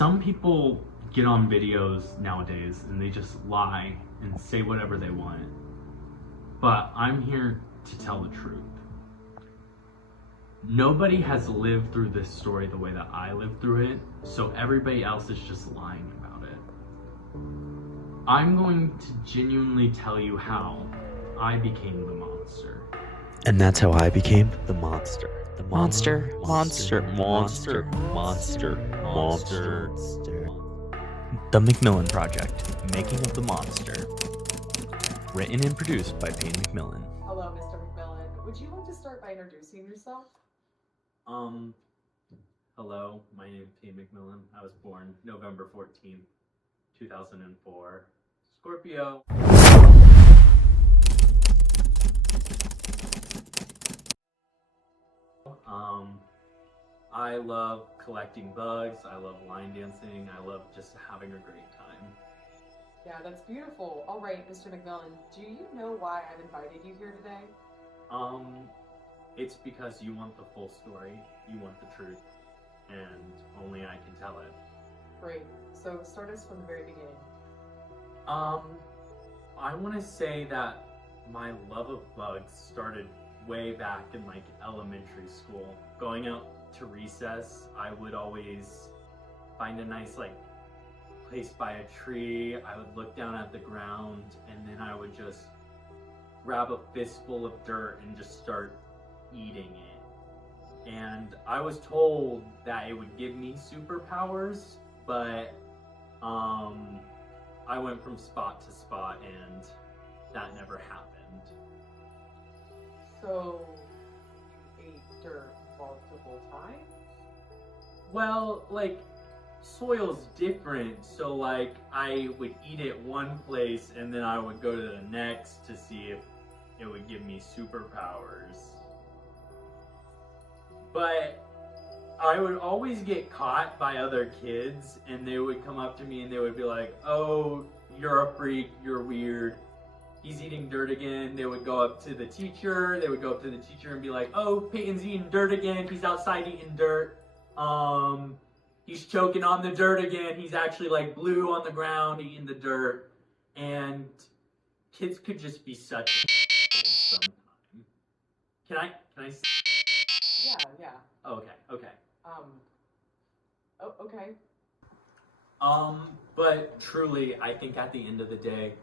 some people get on videos nowadays and they just lie and say whatever they want. But I'm here to tell the truth. Nobody has lived through this story the way that I lived through it, so everybody else is just lying about it. I'm going to genuinely tell you how I became the monster. And that's how I became the monster. The Monster. The McMillen Project, Making of the Monster. Written and produced by Payne McMillen. Hello, Mr. McMillen. Would you like to start by introducing yourself? Hello, my name is Payne McMillen. I was born November 14th, 2004. Scorpio. I love collecting bugs, I love line dancing, I love just having a great time. Yeah, that's beautiful. All right, Mr. McMillen, do you know why I've invited you here today? It's because you want the full story, you want the truth, and only I can tell it. Great. So start us from the very beginning. I want to say that my love of bugs started way back in like elementary school. Going out to recess, I would always find a nice like place by a tree. I would look down at the ground and then I would just grab a fistful of dirt and just start eating it. And I was told that it would give me superpowers, but I went from spot to spot and that never happened. So, you ate dirt multiple times? Well, like, soil's different, so like, I would eat it one place and then I would go to the next to see if it would give me superpowers. But I would always get caught by other kids and they would come up to me and they would be like, "Oh, you're a freak, you're weird. He's eating dirt again." They would go up to the teacher. They would go up to the teacher and be like, "Oh, Peyton's eating dirt again. He's outside eating dirt. He's choking on the dirt again. He's actually like blue on the ground eating the dirt." And kids could just be such sometimes. Can I? Yeah. Oh, okay. Okay. But truly, I think at the end of the day,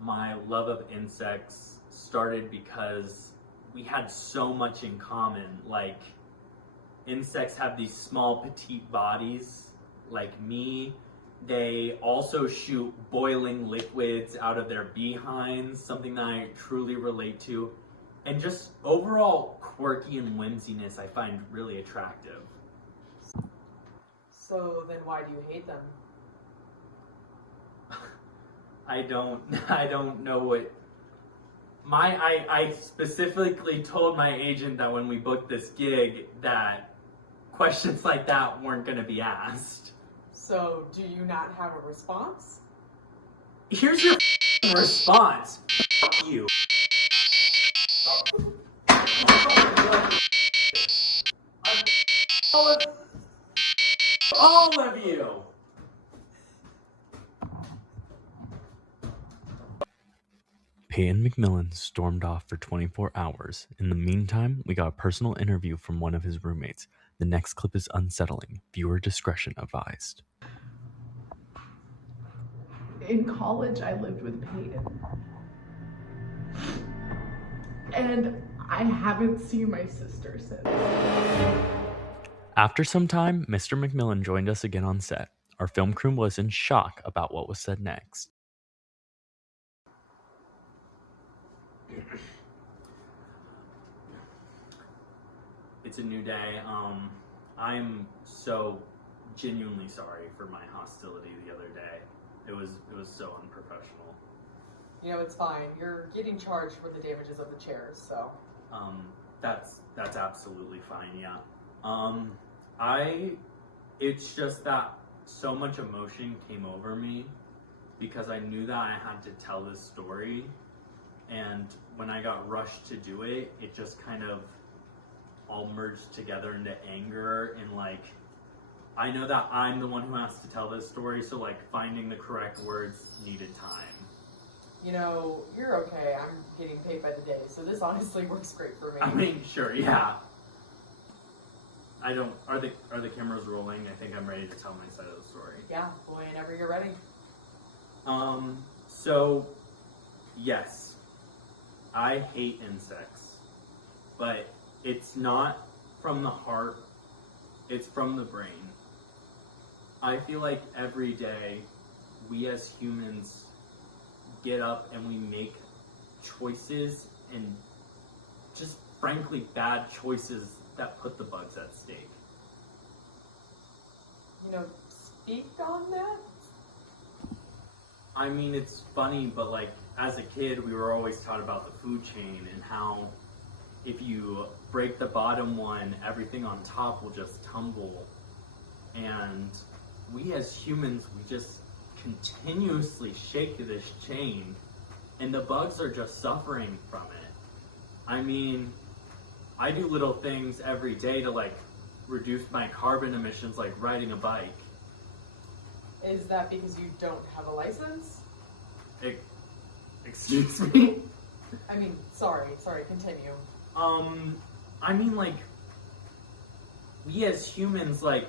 my love of insects started because we had so much in common. Like, insects have these small, petite bodies, like me. They also shoot boiling liquids out of their behinds, something that I truly relate to. And just overall quirky and whimsiness I find really attractive. So then why do you hate them? I don't know what I specifically told my agent that when we booked this gig that questions like that weren't going to be asked. So do you not have a response? Here's your response. F you. All of you. Payne McMillen stormed off for 24 hours. In the meantime, we got a personal interview from one of his roommates. The next clip is unsettling. Viewer discretion advised. In college, I lived with Peyton. And I haven't seen my sister since. After some time, Mr. McMillen joined us again on set. Our film crew was in shock about what was said next. It's a new day. I'm so genuinely sorry for my hostility the other day. It was so unprofessional. You know, it's fine. You're getting charged for the damages of the chairs, so. That's absolutely fine, yeah. It's just that so much emotion came over me because I knew that I had to tell this story, and when I got rushed to do it, it just kind of all merged together into anger and like I know that I'm the one who has to tell this story, so like finding the correct words needed time. You know, you're okay. I'm getting paid by the day, so this honestly works great for me. I mean, sure, yeah. I don't. Are the cameras rolling? I think I'm ready to tell my side of the story. Yeah, whenever you're ready. So, yes, I hate insects, but it's not from the heart, it's from the brain. I feel like every day we as humans get up and we make choices, and just frankly bad choices that put the bugs at stake. You know, speak on that? I mean, it's funny, but like as a kid, we were always taught about the food chain and how if you break the bottom one, everything on top will just tumble. And we as humans, we just continuously shake this chain, and the bugs are just suffering from it. I mean, I do little things every day to like reduce my carbon emissions, like riding a bike. Is that because you don't have a license? Excuse me? I mean, sorry, continue. I mean, like, we as humans, like,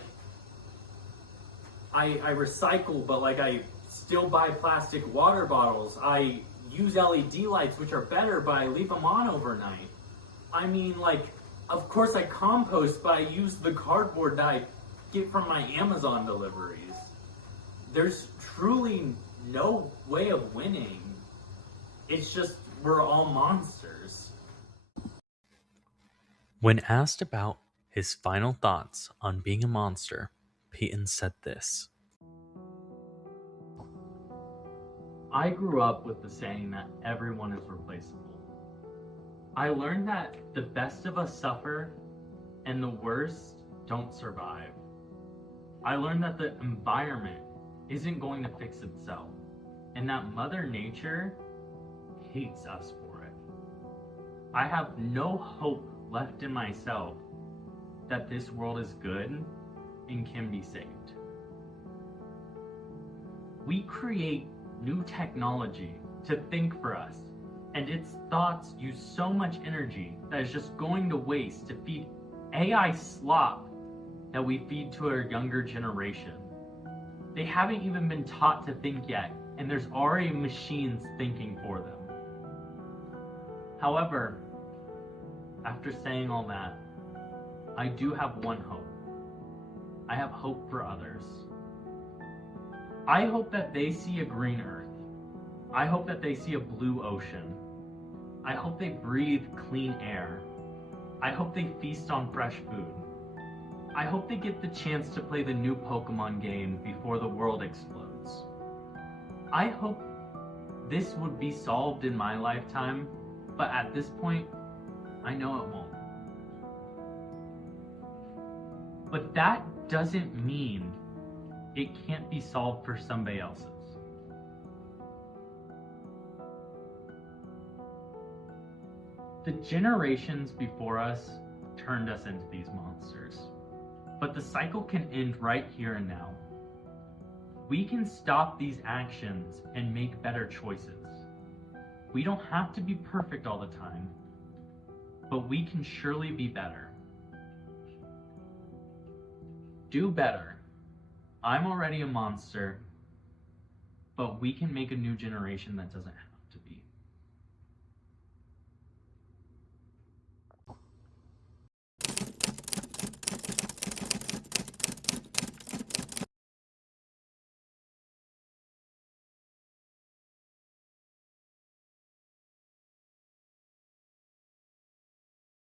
I recycle, but like I still buy plastic water bottles. I use LED lights, which are better, but I leave them on overnight. I mean, like, of course I compost, but I use the cardboard that I get from my Amazon deliveries. There's truly no way of winning. It's just, we're all monsters. When asked about his final thoughts on being a monster, Peyton said this. I grew up with the saying that everyone is replaceable. I learned that the best of us suffer and the worst don't survive. I learned that the environment isn't going to fix itself, and that Mother Nature hates us for it. I have no hope left in myself that this world is good and can be saved. We create new technology to think for us, and its thoughts use so much energy that is just going to waste to feed AI slop that we feed to our younger generation. They haven't even been taught to think yet, and there's already machines thinking for them. However, after saying all that, I do have one hope. I have hope for others. I hope that they see a green earth. I hope that they see a blue ocean. I hope they breathe clean air. I hope they feast on fresh food. I hope they get the chance to play the new Pokemon game before the world explodes. I hope this would be solved in my lifetime, but at this point, I know it won't. But that doesn't mean it can't be solved for somebody else's. The generations before us turned us into these monsters. But the cycle can end right here and now. We can stop these actions and make better choices. We don't have to be perfect all the time, but we can surely be better. Do better. I'm already a monster, but we can make a new generation that doesn't have